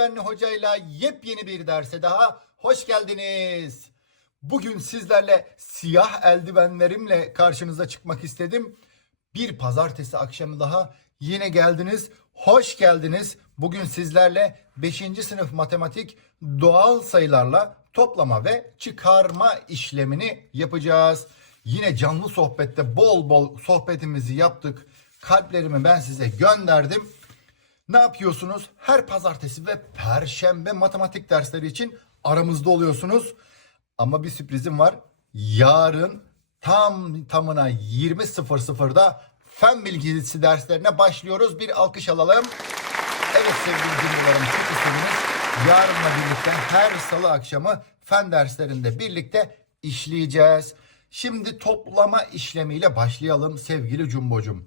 Eldivenli hocayla yepyeni bir derse daha hoş geldiniz. Bugün sizlerle siyah eldivenlerimle karşınıza çıkmak istedim. Bir pazartesi akşamı daha yine geldiniz. Hoş geldiniz. Bugün sizlerle 5. sınıf matematik doğal sayılarla toplama ve çıkarma işlemini yapacağız. Yine canlı sohbette bol bol sohbetimizi yaptık. Kalplerimi ben size gönderdim. Ne yapıyorsunuz? Her pazartesi ve perşembe matematik dersleri için aramızda oluyorsunuz. Ama bir sürprizim var. Yarın tam tamına 20.00'da fen bilgisi derslerine başlıyoruz. Bir alkış alalım. Evet sevgili dinleyicilerim çok istediniz. Yarınla birlikte her salı akşamı fen derslerinde birlikte işleyeceğiz. Şimdi toplama işlemiyle başlayalım sevgili Cumbocum.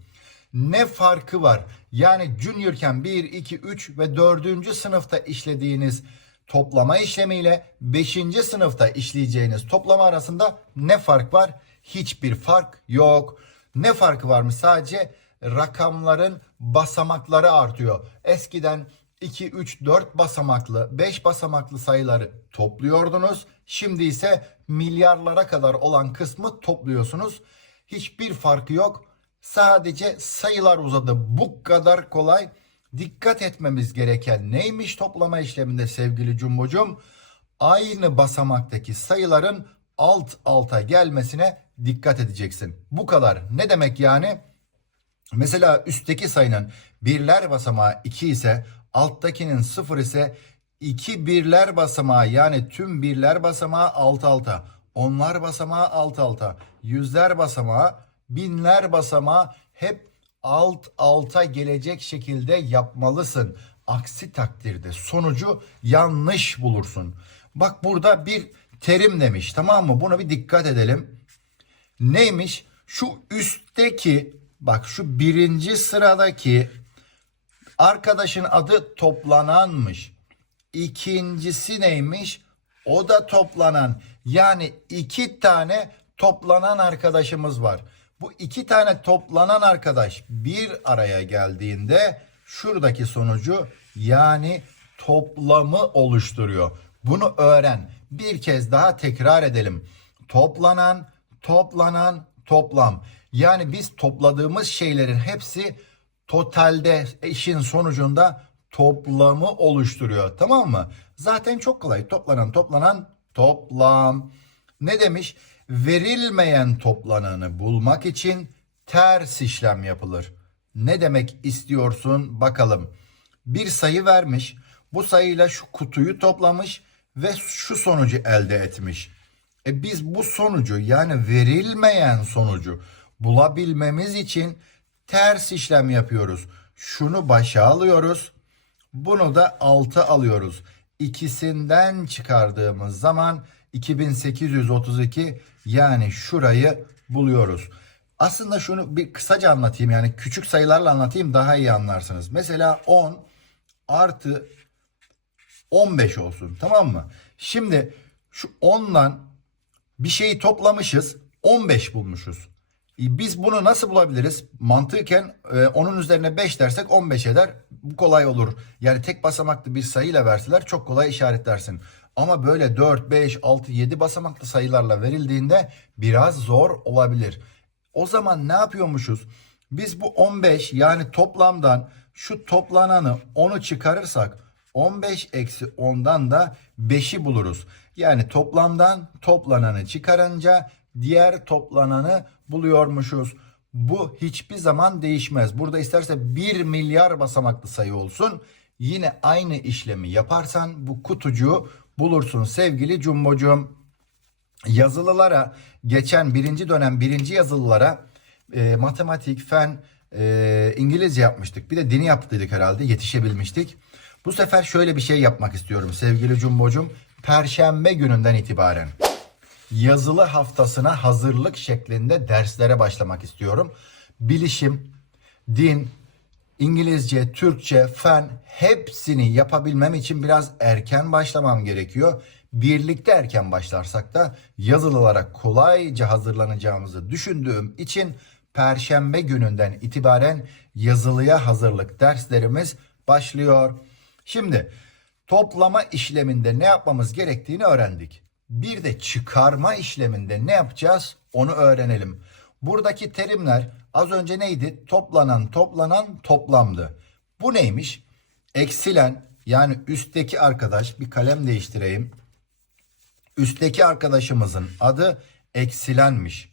Ne farkı var? Yani juniorken 1, 2, 3 ve 4. sınıfta işlediğiniz toplama işlemiyle 5. sınıfta işleyeceğiniz toplama arasında ne fark var? Hiçbir fark yok. Ne farkı varmış? Sadece rakamların basamakları artıyor. Eskiden 2, 3, 4 basamaklı, 5 basamaklı sayıları topluyordunuz. Şimdi ise milyarlara kadar olan kısmı topluyorsunuz. Hiçbir farkı yok. Sadece sayılar uzadı. Bu kadar kolay. Dikkat etmemiz gereken neymiş toplama işleminde sevgili Cumbocum? Aynı basamaktaki sayıların alt alta gelmesine dikkat edeceksin. Bu kadar. Ne demek yani? Mesela üstteki sayının birler basamağı 2 ise alttakinin 0 ise 2 birler basamağı yani tüm birler basamağı alt alta. Onlar basamağı alt alta. Yüzler basamağı, binler basamağı hep alt alta gelecek şekilde yapmalısın. Aksi takdirde sonucu yanlış bulursun. Bak burada bir terim demiş tamam mı? Buna bir dikkat edelim. Neymiş? Şu üstteki bak şu birinci sıradaki arkadaşın adı toplananmış. İkincisi neymiş? O da toplanan. Yani iki tane toplanan arkadaşımız var. Bu iki tane toplanan arkadaş bir araya geldiğinde şuradaki sonucu yani toplamı oluşturuyor. Bunu öğren. Bir kez daha tekrar edelim. Toplanan, toplanan, toplam. Yani biz topladığımız şeylerin hepsi totalde işin sonucunda toplamı oluşturuyor. Tamam mı? Zaten çok kolay. Toplanan, toplanan, toplam. Ne demiş? Verilmeyen toplananı bulmak için ters işlem yapılır. Ne demek istiyorsun bakalım. Bir sayı vermiş. Bu sayıyla şu kutuyu toplamış ve şu sonucu elde etmiş. E biz bu sonucu yani verilmeyen sonucu bulabilmemiz için ters işlem yapıyoruz. Şunu başa alıyoruz. Bunu da alta alıyoruz. İkisinden çıkardığımız zaman 2832 yani şurayı buluyoruz. Aslında şunu bir kısaca anlatayım yani küçük sayılarla anlatayım daha iyi anlarsınız. Mesela 10 artı 15 olsun tamam mı? Şimdi şu 10'dan bir şeyi toplamışız 15 bulmuşuz. E, Biz bunu nasıl bulabiliriz? Mantıken e, onun üzerine 5 dersek 15 eder. Bu kolay olur. Yani tek basamaklı bir sayıyla verseler çok kolay işaretlersin. Ama böyle 4, 5, 6, 7 basamaklı sayılarla verildiğinde biraz zor olabilir. O zaman ne yapıyormuşuz? Biz bu 15 yani toplamdan şu toplananı 10'u çıkarırsak 15 eksi 10'dan da 5'i buluruz. Yani toplamdan toplananı çıkarınca diğer toplananı buluyormuşuz. Bu hiçbir zaman değişmez. Burada isterse 1 milyar basamaklı sayı olsun. Yine aynı işlemi yaparsan bu kutucuğu bulursun sevgili Cumbocuğum. Yazılılara geçen birinci dönem birinci yazılılara e, matematik, fen, e, İngilizce yapmıştık. Bir de dini yaptıydık herhalde yetişebilmiştik. Bu sefer şöyle bir şey yapmak istiyorum sevgili Cumbocum. Perşembe gününden itibaren yazılı haftasına hazırlık şeklinde derslere başlamak istiyorum. Bilişim, din, İngilizce, Türkçe, fen hepsini yapabilmem için biraz erken başlamam gerekiyor. Birlikte erken başlarsak da yazılı olarak kolayca hazırlanacağımızı düşündüğüm için Perşembe gününden itibaren yazılıya hazırlık derslerimiz başlıyor. Şimdi toplama işleminde ne yapmamız gerektiğini öğrendik. Bir de çıkarma işleminde ne yapacağız onu öğrenelim. Buradaki terimler az önce neydi? Toplanan, toplanan, toplamdı. Bu neymiş? Eksilen yani üstteki arkadaş bir kalem değiştireyim. Üstteki arkadaşımızın adı eksilenmiş.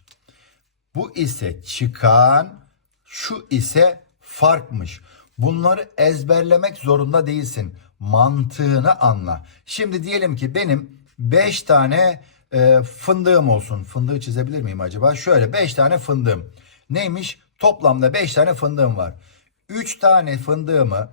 Bu ise çıkan, şu ise farkmış. Bunları ezberlemek zorunda değilsin. Mantığını anla. Şimdi diyelim ki benim 5 tane e, fındığım olsun. Fındığı çizebilir miyim acaba? Şöyle 5 tane fındığım. Neymiş? Toplamda 5 tane fındığım var. 3 tane fındığımı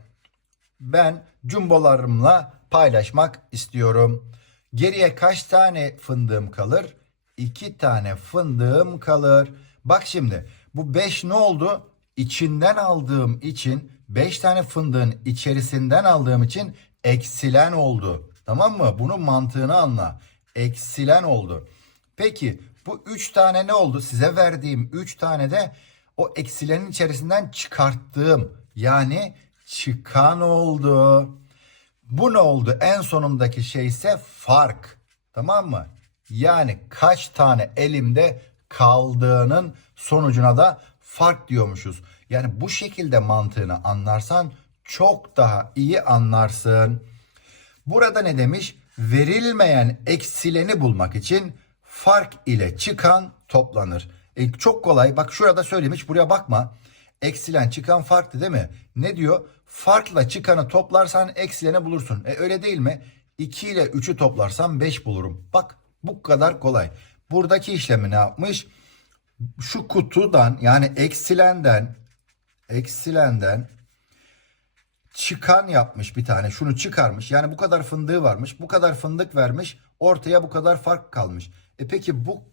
ben cumbolarımla paylaşmak istiyorum. Geriye kaç tane fındığım kalır? 2 tane fındığım kalır. Bak şimdi bu 5 ne oldu? İçinden aldığım için 5 tane fındığın içerisinden aldığım için eksilen oldu. Tamam mı? Bunun mantığını anla. Eksilen oldu. Peki bu 3 tane ne oldu? Size verdiğim 3 tane de o eksilenin içerisinden çıkarttığım yani çıkan oldu. Bu ne oldu? En sonundaki şey ise fark. Tamam mı? Yani kaç tane elimde kaldığının sonucuna da fark diyormuşuz. Yani bu şekilde mantığını anlarsan çok daha iyi anlarsın. Burada ne demiş? Verilmeyen eksileni bulmak için fark ile çıkan toplanır. E, çok kolay. Bak şurada söylemiş. Buraya bakma. Eksilen çıkan farklı değil mi? Ne diyor? Farkla çıkanı toplarsan eksileni bulursun. E öyle değil mi? 2 ile 3'ü toplarsam 5 bulurum. Bak bu kadar kolay. Buradaki işlemi ne yapmış? Şu kutudan yani eksilenden eksilenden çıkan yapmış bir tane. Şunu çıkarmış. Yani bu kadar fındığı varmış. Bu kadar fındık vermiş. Ortaya bu kadar fark kalmış. E peki bu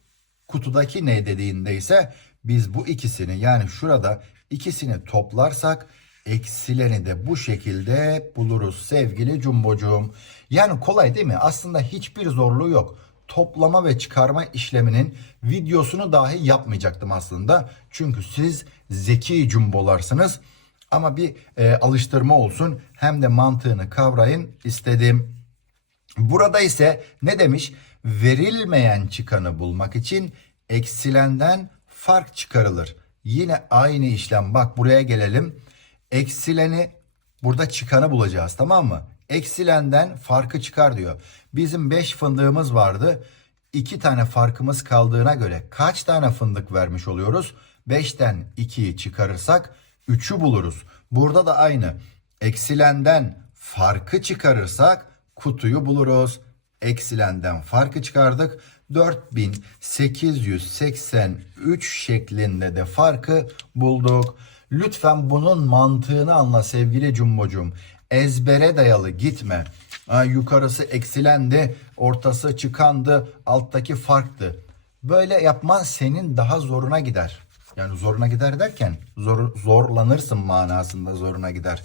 kutudaki ne dediğinde ise biz bu ikisini yani şurada ikisini toplarsak eksileni de bu şekilde buluruz sevgili cumbocuğum. Yani kolay değil mi? Aslında hiçbir zorluğu yok. Toplama ve çıkarma işleminin videosunu dahi yapmayacaktım aslında. Çünkü siz zeki cumbolarsınız. Ama bir e, alıştırma olsun hem de mantığını kavrayın istedim. Burada ise ne demiş? Verilmeyen çıkanı bulmak için eksilenden fark çıkarılır. Yine aynı işlem. Bak buraya gelelim. Eksileni burada çıkanı bulacağız tamam mı? Eksilenden farkı çıkar diyor. Bizim 5 fındığımız vardı. 2 tane farkımız kaldığına göre kaç tane fındık vermiş oluyoruz? 5'ten 2'yi çıkarırsak 3'ü buluruz. Burada da aynı. Eksilenden farkı çıkarırsak kutuyu buluruz. Eksilenden farkı çıkardık. 4883 şeklinde de farkı bulduk. Lütfen bunun mantığını anla sevgili cumbocum. Ezbere dayalı gitme. Ha, yukarısı eksilendi, ortası çıkandı, alttaki farktı. Böyle yapman senin daha zoruna gider. Yani zoruna gider derken zor, zorlanırsın manasında zoruna gider.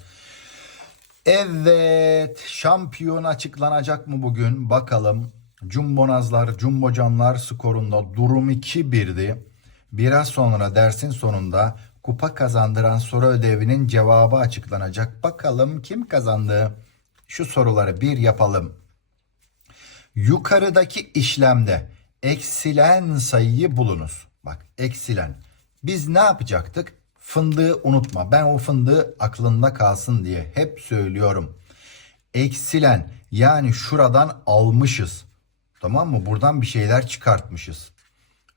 Evet, şampiyon açıklanacak mı bugün? Bakalım. Cumbonazlar, Cumbocanlar skorunda durum 2-1'di. Biraz sonra dersin sonunda kupa kazandıran soru ödevinin cevabı açıklanacak. Bakalım kim kazandı? Şu soruları bir yapalım. Yukarıdaki işlemde eksilen sayıyı bulunuz. Bak eksilen. Biz ne yapacaktık? Fındığı unutma. Ben o fındığı aklında kalsın diye hep söylüyorum. Eksilen yani şuradan almışız. Tamam mı? Buradan bir şeyler çıkartmışız.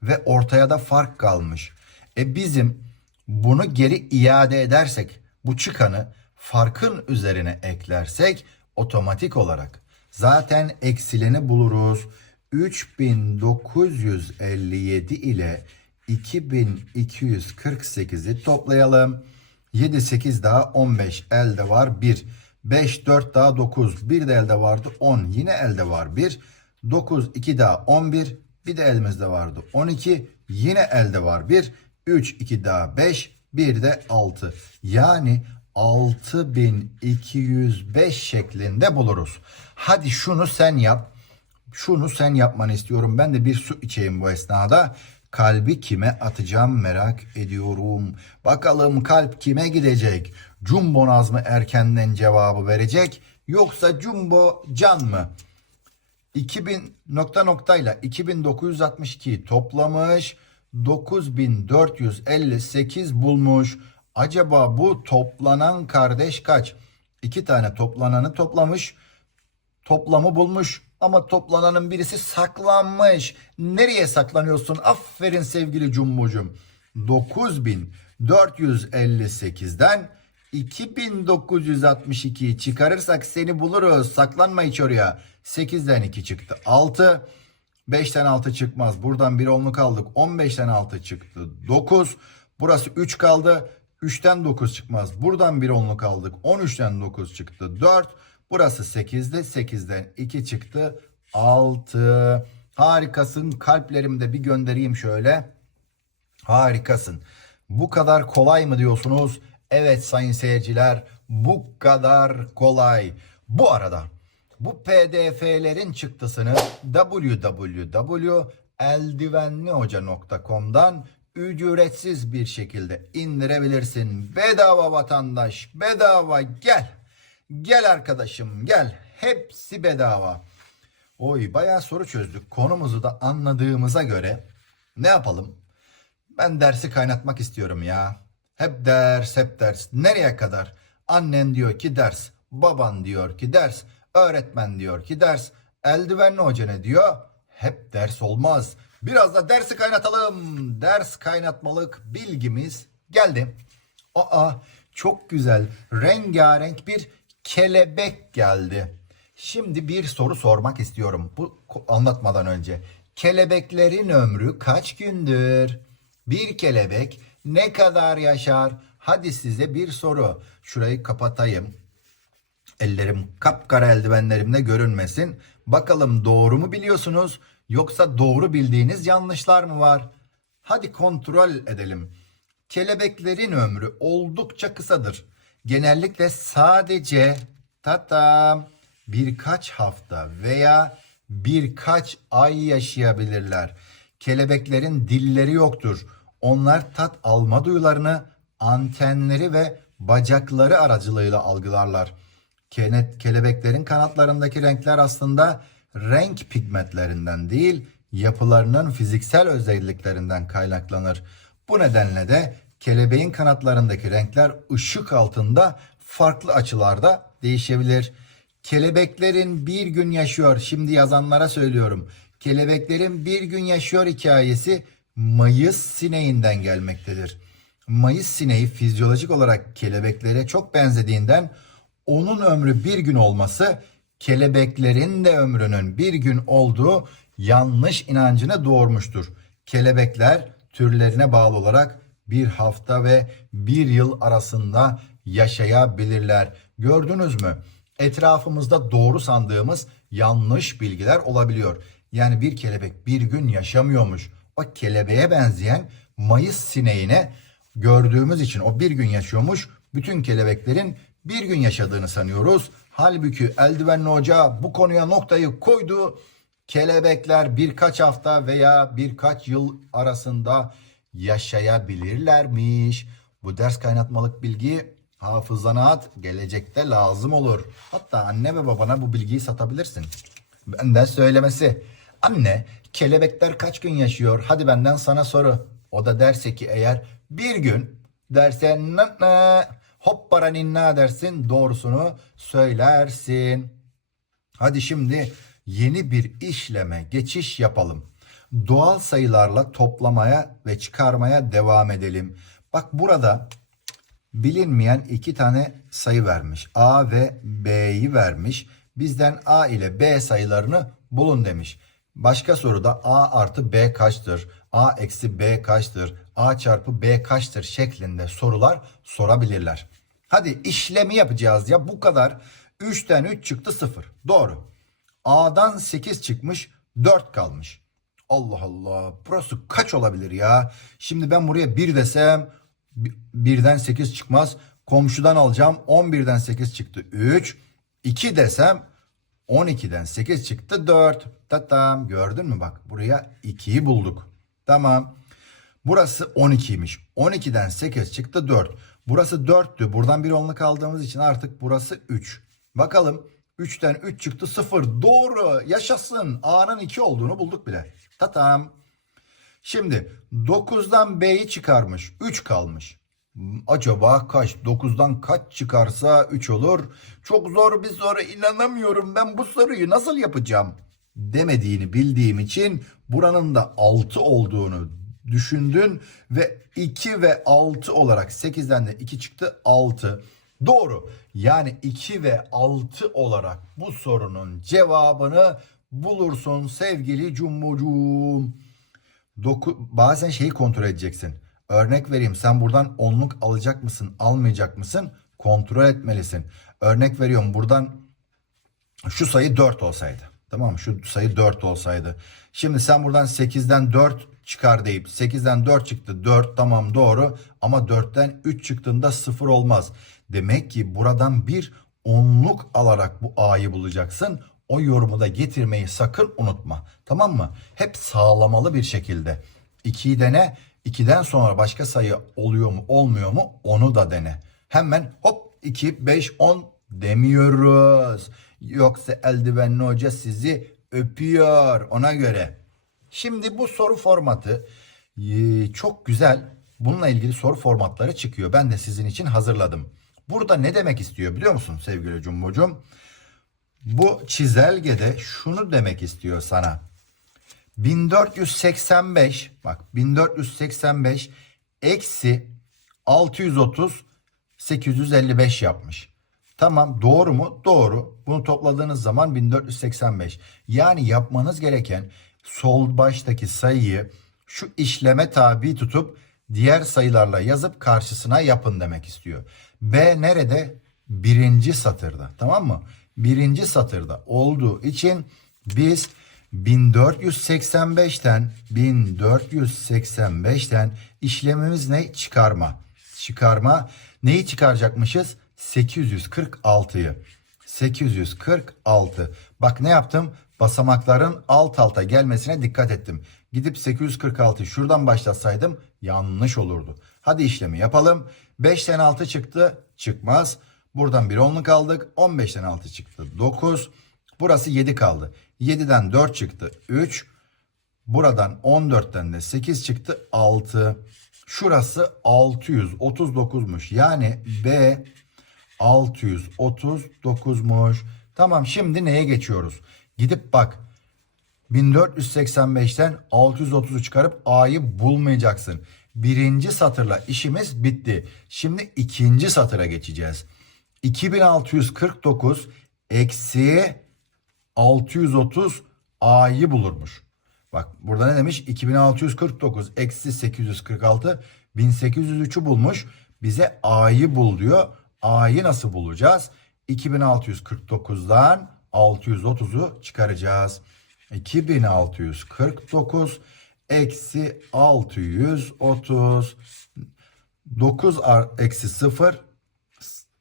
Ve ortaya da fark kalmış. E bizim bunu geri iade edersek bu çıkanı farkın üzerine eklersek otomatik olarak zaten eksileni buluruz. 3957 ile 2248'i toplayalım. 7 8 daha 15 elde var 1. 5 4 daha 9 bir de elde vardı 10 yine elde var 1. 9 2 daha 11 bir de elimizde vardı 12 yine elde var 1. 3 2 daha 5 bir de 6. Yani 6205 şeklinde buluruz. Hadi şunu sen yap. Şunu sen yapmanı istiyorum. Ben de bir su içeyim bu esnada. Kalbi kime atacağım merak ediyorum. Bakalım kalp kime gidecek? Cumbonaz mı erkenden cevabı verecek? Yoksa Jumbo Can mı? 2000 nokta noktayla 2962'yi toplamış. 9458 bulmuş. Acaba bu toplanan kardeş kaç? İki tane toplananı toplamış. Toplamı bulmuş ama toplananın birisi saklanmış. Nereye saklanıyorsun? Aferin sevgili Cumbucum. 9458'den 2962'yi çıkarırsak seni buluruz. Saklanma hiç oraya. 8'den 2 çıktı. 6. 5'ten 6 çıkmaz. Buradan bir onluk aldık. 15'ten 6 çıktı. 9. Burası 3 kaldı. 3'ten 9 çıkmaz. Buradan bir onluk aldık. 13'ten 9 çıktı. 4. Burası 8'de. 8'den 2 çıktı. 6. Harikasın. Kalplerimde bir göndereyim şöyle. Harikasın. Bu kadar kolay mı diyorsunuz? Evet sayın seyirciler bu kadar kolay. Bu arada bu pdf'lerin çıktısını www.eldivenlihoca.com'dan ücretsiz bir şekilde indirebilirsin. Bedava vatandaş, bedava gel. Gel arkadaşım gel. Hepsi bedava. Oy bayağı soru çözdük. Konumuzu da anladığımıza göre ne yapalım? Ben dersi kaynatmak istiyorum ya. Hep ders, hep ders. Nereye kadar? Annen diyor ki ders, baban diyor ki ders, öğretmen diyor ki ders, eldivenli hoca ne diyor? Hep ders olmaz. Biraz da dersi kaynatalım. Ders kaynatmalık bilgimiz geldi. Aa çok güzel rengarenk bir kelebek geldi. Şimdi bir soru sormak istiyorum bu anlatmadan önce. Kelebeklerin ömrü kaç gündür? Bir kelebek ne kadar yaşar? Hadi size bir soru. Şurayı kapatayım. Ellerim kapkara eldivenlerimle görünmesin. Bakalım doğru mu biliyorsunuz yoksa doğru bildiğiniz yanlışlar mı var? Hadi kontrol edelim. Kelebeklerin ömrü oldukça kısadır. Genellikle sadece tatam birkaç hafta veya birkaç ay yaşayabilirler. Kelebeklerin dilleri yoktur. Onlar tat alma duyularını antenleri ve bacakları aracılığıyla algılarlar. Kelebeklerin kanatlarındaki renkler aslında renk pigmentlerinden değil, yapılarının fiziksel özelliklerinden kaynaklanır. Bu nedenle de kelebeğin kanatlarındaki renkler ışık altında farklı açılarda değişebilir. Kelebeklerin bir gün yaşıyor. Şimdi yazanlara söylüyorum. Kelebeklerin bir gün yaşıyor hikayesi Mayıs sineğinden gelmektedir. Mayıs sineği fizyolojik olarak kelebeklere çok benzediğinden onun ömrü bir gün olması kelebeklerin de ömrünün bir gün olduğu yanlış inancını doğurmuştur. Kelebekler türlerine bağlı olarak bir hafta ve bir yıl arasında yaşayabilirler. Gördünüz mü? Etrafımızda doğru sandığımız yanlış bilgiler olabiliyor. Yani bir kelebek bir gün yaşamıyormuş. O kelebeğe benzeyen Mayıs sineğine gördüğümüz için o bir gün yaşıyormuş. Bütün kelebeklerin bir gün yaşadığını sanıyoruz. Halbuki eldivenli hoca bu konuya noktayı koydu. Kelebekler birkaç hafta veya birkaç yıl arasında yaşayabilirlermiş. Bu ders kaynatmalık bilgi hafızana at gelecekte lazım olur. Hatta anne ve babana bu bilgiyi satabilirsin. Benden söylemesi. Anne kelebekler kaç gün yaşıyor? Hadi benden sana soru. O da derse ki eğer bir gün derse ne hoppara ninna dersin doğrusunu söylersin. Hadi şimdi yeni bir işleme geçiş yapalım. Doğal sayılarla toplamaya ve çıkarmaya devam edelim. Bak burada bilinmeyen iki tane sayı vermiş. A ve B'yi vermiş. Bizden A ile B sayılarını bulun demiş. Başka soruda A artı B kaçtır? A eksi B kaçtır? A çarpı B kaçtır? şeklinde sorular sorabilirler. Hadi işlemi yapacağız ya bu kadar. 3'ten 3 çıktı 0. Doğru. A'dan 8 çıkmış 4 kalmış. Allah Allah burası kaç olabilir ya? Şimdi ben buraya 1 desem bi- birden 8 çıkmaz. Komşudan alacağım 11'den 8 çıktı 3. 2 desem 12'den 8 çıktı 4. Tatam gördün mü bak buraya 2'yi bulduk. Tamam. Burası 12'ymiş. 12'den 8 çıktı 4. Burası 4'tü. Buradan bir onluk aldığımız için artık burası 3. Bakalım 3'ten 3 çıktı 0. Doğru. Yaşasın. A'nın 2 olduğunu bulduk bile. Tatam. Şimdi 9'dan B'yi çıkarmış. 3 kalmış. Acaba kaç? 9'dan kaç çıkarsa 3 olur. Çok zor bir soru. İnanamıyorum. Ben bu soruyu nasıl yapacağım? Demediğini bildiğim için buranın da 6 olduğunu düşündün ve 2 ve 6 olarak 8'den de 2 çıktı 6. Doğru. Yani 2 ve 6 olarak bu sorunun cevabını bulursun sevgili Cumhucum. Doku, bazen şeyi kontrol edeceksin. Örnek vereyim sen buradan onluk alacak mısın almayacak mısın kontrol etmelisin. Örnek veriyorum buradan şu sayı 4 olsaydı. Tamam? Şu sayı 4 olsaydı. Şimdi sen buradan 8'den 4 çıkar deyip 8'den 4 çıktı 4 tamam doğru ama 4'ten 3 çıktığında 0 olmaz. Demek ki buradan bir onluk alarak bu A'yı bulacaksın. O yorumu da getirmeyi sakın unutma. Tamam mı? Hep sağlamalı bir şekilde. 2'yi dene. 2'den sonra başka sayı oluyor mu olmuyor mu onu da dene. Hemen hop 2, 5, 10 demiyoruz. Yoksa eldivenli hoca sizi öpüyor ona göre. Şimdi bu soru formatı e, çok güzel. Bununla ilgili soru formatları çıkıyor. Ben de sizin için hazırladım. Burada ne demek istiyor biliyor musun sevgili Cumbucum? Bu çizelgede şunu demek istiyor sana. 1485 bak 1485 eksi 630 855 yapmış. Tamam doğru mu? Doğru. Bunu topladığınız zaman 1485. Yani yapmanız gereken sol baştaki sayıyı şu işleme tabi tutup diğer sayılarla yazıp karşısına yapın demek istiyor. B nerede? Birinci satırda. Tamam mı? Birinci satırda olduğu için biz 1485'ten 1485'ten işlemimiz ne? Çıkarma. Çıkarma. Neyi çıkaracakmışız? 846'yı. 846. Bak ne yaptım? Basamakların alt alta gelmesine dikkat ettim. Gidip 846'yı şuradan başlasaydım yanlış olurdu. Hadi işlemi yapalım. 5'ten 6 çıktı. Çıkmaz. Buradan bir onluk aldık. 15'ten 6 çıktı. 9. Burası 7 kaldı. 7'den 4 çıktı. 3. Buradan 14'ten de 8 çıktı. 6. Şurası 639'muş. Yani B 639'muş. Tamam şimdi neye geçiyoruz? Gidip bak 1485'ten 630'u çıkarıp A'yı bulmayacaksın. Birinci satırla işimiz bitti. Şimdi ikinci satıra geçeceğiz. 2649 eksi 630 A'yı bulurmuş. Bak burada ne demiş? 2649 eksi 846 1803'ü bulmuş. Bize A'yı bul diyor. A'yı nasıl bulacağız? 2649'dan 630'u çıkaracağız. 2649 eksi 630 9 ar- eksi 0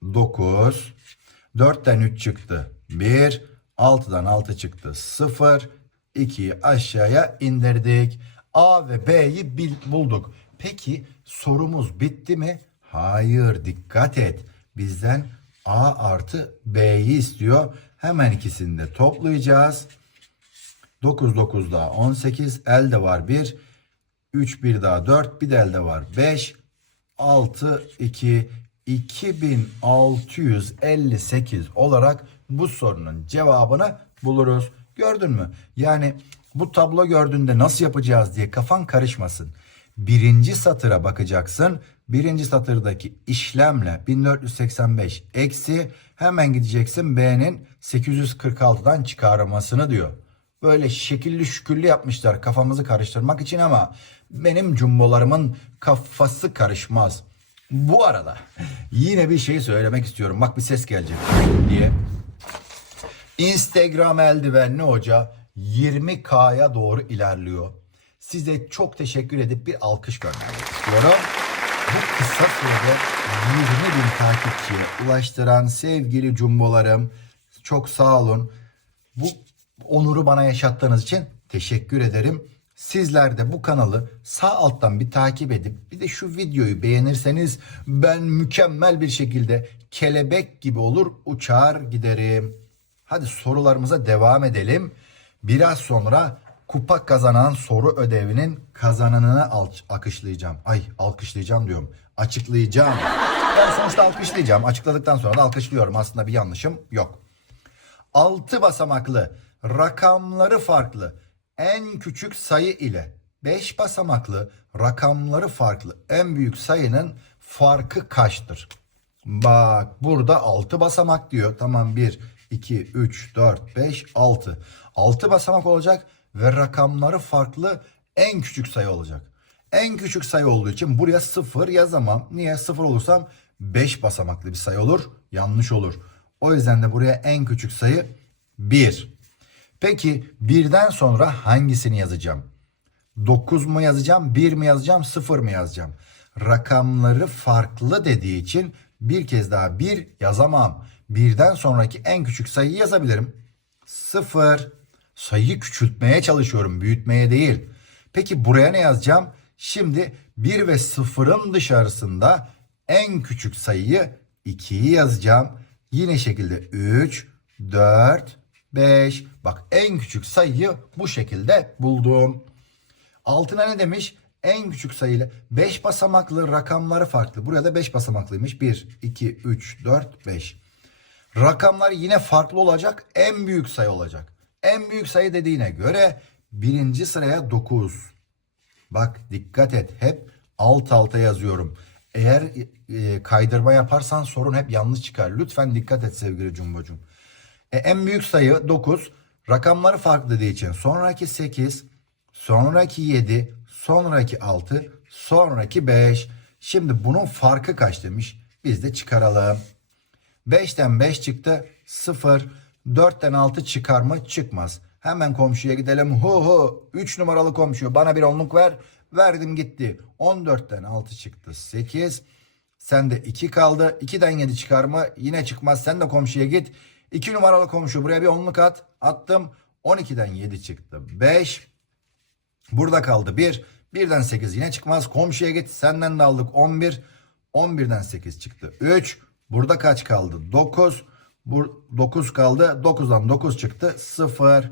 9 4'ten 3 çıktı 1 6'dan 6 çıktı 0 2'yi aşağıya indirdik. A ve B'yi bulduk. Peki sorumuz bitti mi? Hayır dikkat et. Bizden A artı B'yi istiyor. Hemen ikisini de toplayacağız. 9 9 daha 18 elde var 1 3 1 daha 4 bir de elde var 5 6 2 2658 olarak bu sorunun cevabını buluruz. Gördün mü? Yani bu tablo gördüğünde nasıl yapacağız diye kafan karışmasın. Birinci satıra bakacaksın. Birinci satırdaki işlemle 1485 eksi hemen gideceksin B'nin 846'dan çıkarmasını diyor. Böyle şekilli şüküllü yapmışlar kafamızı karıştırmak için ama benim cumbolarımın kafası karışmaz. Bu arada yine bir şey söylemek istiyorum. Bak bir ses gelecek diye. Instagram eldivenli hoca 20K'ya doğru ilerliyor. Size çok teşekkür edip bir alkış göndermek istiyorum. Bu kısa sürede 20 bin takipçiye ulaştıran sevgili cumbolarım çok sağ olun. Bu onuru bana yaşattığınız için teşekkür ederim. Sizler de bu kanalı sağ alttan bir takip edip bir de şu videoyu beğenirseniz ben mükemmel bir şekilde kelebek gibi olur uçar giderim. Hadi sorularımıza devam edelim. Biraz sonra kupa kazanan soru ödevinin kazananını akışlayacağım. Ay alkışlayacağım diyorum. Açıklayacağım. Ben sonuçta alkışlayacağım. Açıkladıktan sonra da alkışlıyorum. Aslında bir yanlışım yok. 6 basamaklı rakamları farklı en küçük sayı ile 5 basamaklı rakamları farklı en büyük sayının farkı kaçtır? Bak burada 6 basamak diyor. Tamam 1, 2, 3, 4, 5, 6. 6 basamak olacak ve rakamları farklı en küçük sayı olacak. En küçük sayı olduğu için buraya 0 yazamam. Niye? 0 olursam 5 basamaklı bir sayı olur. Yanlış olur. O yüzden de buraya en küçük sayı 1. Peki birden sonra hangisini yazacağım? 9 mu yazacağım, 1 mi yazacağım, 0 mı yazacağım? Rakamları farklı dediği için bir kez daha 1 yazamam. Birden sonraki en küçük sayıyı yazabilirim. 0. Sayıyı küçültmeye çalışıyorum, büyütmeye değil. Peki buraya ne yazacağım? Şimdi 1 ve 0'ın dışarısında en küçük sayıyı 2'yi yazacağım. Yine şekilde 3, 4, 5. Bak en küçük sayıyı bu şekilde buldum. Altına ne demiş? En küçük sayıyla 5 basamaklı rakamları farklı. Buraya da 5 basamaklıymış. 1, 2, 3, 4, 5. Rakamlar yine farklı olacak. En büyük sayı olacak. En büyük sayı dediğine göre birinci sıraya 9. Bak dikkat et. Hep alt alta yazıyorum. Eğer e, kaydırma yaparsan sorun hep yanlış çıkar. Lütfen dikkat et sevgili Cumbocum. E, en büyük sayı 9. Rakamları farklı dediği için sonraki 8, sonraki 7, sonraki 6, sonraki 5. Şimdi bunun farkı kaç demiş? Biz de çıkaralım. 5'ten 5 çıktı 0. 4'ten 6 çıkar mı? Çıkmaz. Hemen komşuya gidelim. Hu hu 3 numaralı komşu bana bir onluk ver. Verdim gitti. 14'ten 6 çıktı 8. Sende 2 kaldı. 2'den 7 çıkar mı? Yine çıkmaz. Sen de komşuya git. 2 numaralı komşu buraya bir onluk at. Attım. 12'den 7 çıktı. 5. Burada kaldı 1. 1'den 8 yine çıkmaz. Komşuya git. Senden de aldık 11. 11'den 8 çıktı. 3. Burada kaç kaldı? 9. Bu 9 kaldı. 9'dan 9 çıktı. 0.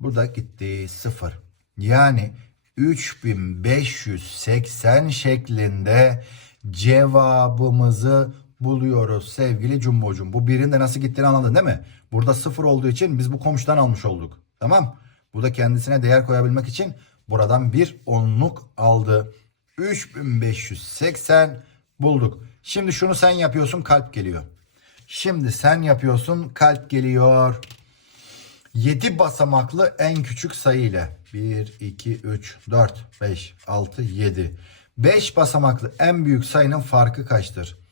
Burada gitti 0. Yani 3580 şeklinde cevabımızı buluyoruz sevgili Cumbocum. Bu birin de nasıl gittiğini anladın değil mi? Burada 0 olduğu için biz bu komşudan almış olduk. Tamam. Bu da kendisine değer koyabilmek için buradan bir onluk aldı. 3580 bulduk. Şimdi şunu sen yapıyorsun kalp geliyor. Şimdi sen yapıyorsun kalp geliyor. 7 basamaklı en küçük sayı ile 1, 2, 3, 4, 5, 6, 7. 5 basamaklı en büyük sayının farkı kaçtır?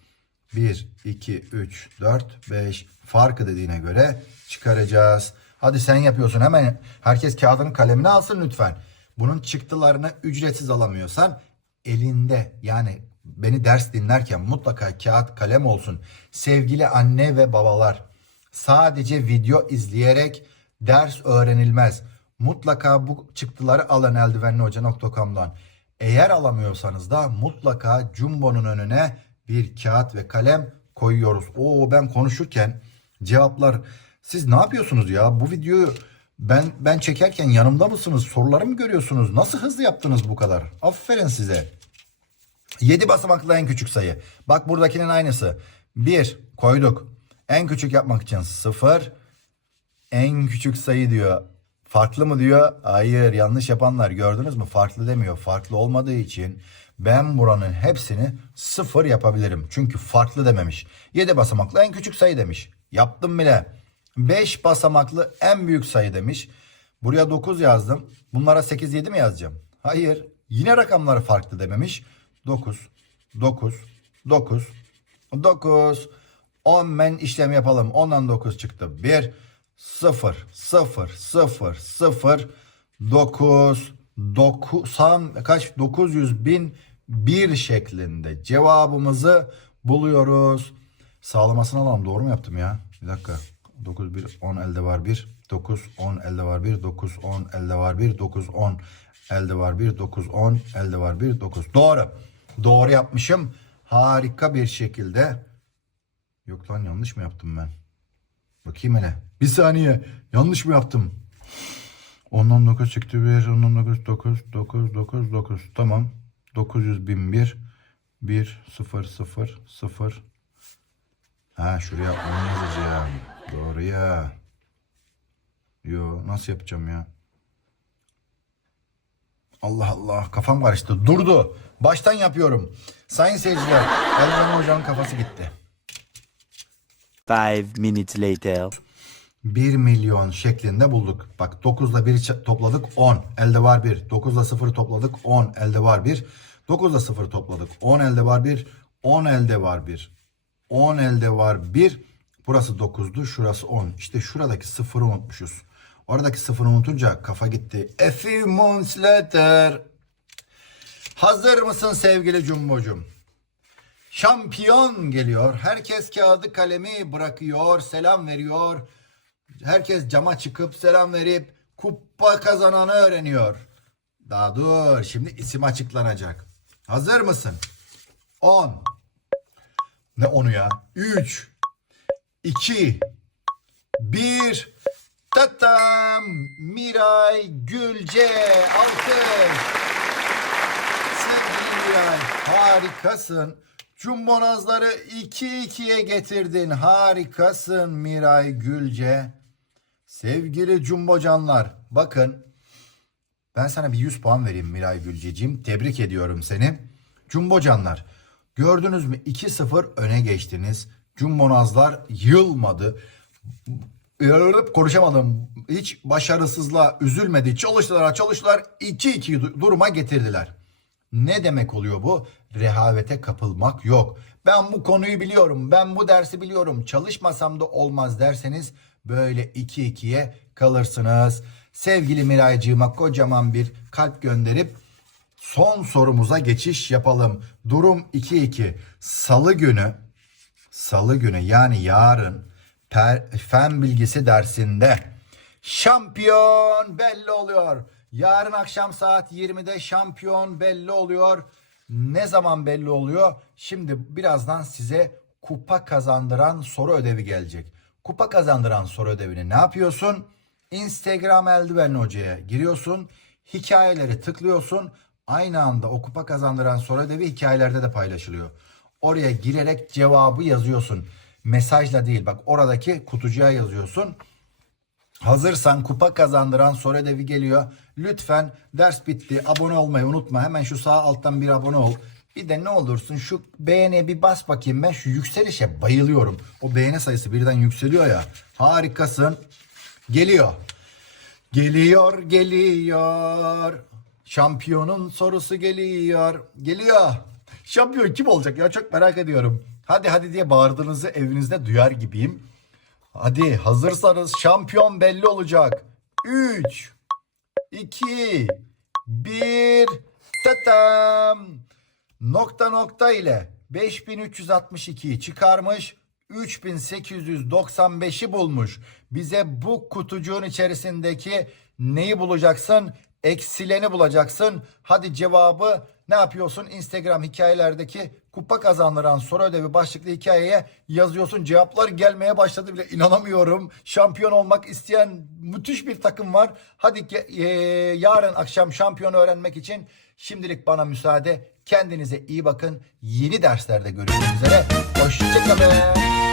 1, 2, 3, 4, 5 farkı dediğine göre çıkaracağız. Hadi sen yapıyorsun hemen herkes kağıdını kalemini alsın lütfen. Bunun çıktılarını ücretsiz alamıyorsan elinde yani beni ders dinlerken mutlaka kağıt kalem olsun. Sevgili anne ve babalar sadece video izleyerek ders öğrenilmez. Mutlaka bu çıktıları alın eldivenlihoca.com'dan. Eğer alamıyorsanız da mutlaka Jumbo'nun önüne bir kağıt ve kalem koyuyoruz. Oo ben konuşurken cevaplar siz ne yapıyorsunuz ya? Bu videoyu ben ben çekerken yanımda mısınız? Soruları mı görüyorsunuz? Nasıl hızlı yaptınız bu kadar? Aferin size. 7 basamaklı en küçük sayı. Bak buradakinin aynısı. 1 koyduk. En küçük yapmak için 0. En küçük sayı diyor. Farklı mı diyor? Hayır yanlış yapanlar gördünüz mü? Farklı demiyor. Farklı olmadığı için ben buranın hepsini 0 yapabilirim. Çünkü farklı dememiş. 7 basamaklı en küçük sayı demiş. Yaptım bile. 5 basamaklı en büyük sayı demiş. Buraya 9 yazdım. Bunlara 8 7 mi yazacağım? Hayır. Yine rakamları farklı dememiş. 9 9 9 9 10 men işlem yapalım. 10'dan 9 çıktı. 1 0 0 0 0 9 90 kaç 900 bin bir şeklinde cevabımızı buluyoruz. Sağlamasını alalım. Doğru mu yaptım ya? Bir dakika. 9 1 10 elde var 1. 9 10 elde var 1. 9 10 elde var 1. 9 10 elde var 1. 9 10 elde var 1. 9. Doğru. Doğru yapmışım. Harika bir şekilde Yok lan yanlış mı yaptım ben? Bakayım hele. Bir saniye. Yanlış mı yaptım? 10'dan 9 çıktı 1. 10'dan 9 9 9 9 9. Tamam. 900 bin 1 1 0 0 0 Ha şuraya 10 yazacağım. Doğru ya. Yo nasıl yapacağım ya? Allah Allah kafam karıştı. Durdu. Baştan yapıyorum. Sayın seyirciler, Elvan Hoca'nın kafası gitti. Five minutes later. 1 milyon şeklinde bulduk. Bak 9 ile 1'i topladık 10. Elde var 1. 9 ile 0'ı topladık 10. Elde var 1. 9 ile 0'ı topladık 10 elde var 1. 10 elde var 1. 10 elde var 1. Burası 9'du. Şurası 10. İşte şuradaki 0'ı unutmuşuz. Oradaki 0'ı unutunca kafa gitti. A few months later. Hazır mısın sevgili Cumbocum? Şampiyon geliyor. Herkes kağıdı kalemi bırakıyor. Selam veriyor. Herkes cama çıkıp selam verip kupa kazananı öğreniyor. Daha dur. Şimdi isim açıklanacak. Hazır mısın? 10. Ne onu ya? 3 2 1 Tatam Miray Gülce alkış. Sevgili Miray harikasın. Cumbonazları 2-2'ye getirdin. Harikasın Miray Gülce. Sevgili Cumbocanlar bakın ben sana bir 100 puan vereyim Miray Gülceciğim. Tebrik ediyorum seni. Cumbocanlar gördünüz mü 2-0 öne geçtiniz. Cumbonazlar yılmadı. Konuşamadım. Hiç başarısızlığa üzülmedi. Çalıştılar çalıştılar 2-2 du- duruma getirdiler. Ne demek oluyor bu? Rehavete kapılmak yok. Ben bu konuyu biliyorum. Ben bu dersi biliyorum. Çalışmasam da olmaz derseniz böyle 2-2'ye kalırsınız. Sevgili Miraycığıma kocaman bir kalp gönderip son sorumuza geçiş yapalım. Durum 2-2. Salı günü Salı günü yani yarın per, fen bilgisi dersinde şampiyon belli oluyor. Yarın akşam saat 20'de şampiyon belli oluyor. Ne zaman belli oluyor? Şimdi birazdan size kupa kazandıran soru ödevi gelecek. Kupa kazandıran soru ödevini ne yapıyorsun? Instagram eldivenli hocaya giriyorsun. Hikayeleri tıklıyorsun. Aynı anda o kupa kazandıran soru ödevi hikayelerde de paylaşılıyor. Oraya girerek cevabı yazıyorsun. Mesajla değil bak oradaki kutucuğa yazıyorsun. Hazırsan kupa kazandıran soru ödevi geliyor. Lütfen ders bitti. Abone olmayı unutma. Hemen şu sağ alttan bir abone ol. Bir de ne olursun şu beğeniye bir bas bakayım. Ben şu yükselişe bayılıyorum. O beğeni sayısı birden yükseliyor ya. Harikasın. Geliyor. Geliyor, geliyor. Şampiyonun sorusu geliyor. Geliyor. Şampiyon kim olacak ya çok merak ediyorum. Hadi hadi diye bağırdığınızı evinizde duyar gibiyim. Hadi hazırsanız şampiyon belli olacak. 3 2 1 Tatam. Nokta nokta ile 5362'yi çıkarmış. 3895'i bulmuş. Bize bu kutucuğun içerisindeki neyi bulacaksın? Eksileni bulacaksın. Hadi cevabı ne yapıyorsun? Instagram hikayelerdeki kupa kazandıran soru ödevi başlıklı hikayeye yazıyorsun. Cevaplar gelmeye başladı bile inanamıyorum. Şampiyon olmak isteyen müthiş bir takım var. Hadi e, yarın akşam şampiyon öğrenmek için şimdilik bana müsaade. Kendinize iyi bakın. Yeni derslerde görüşmek üzere. Hoşçakalın.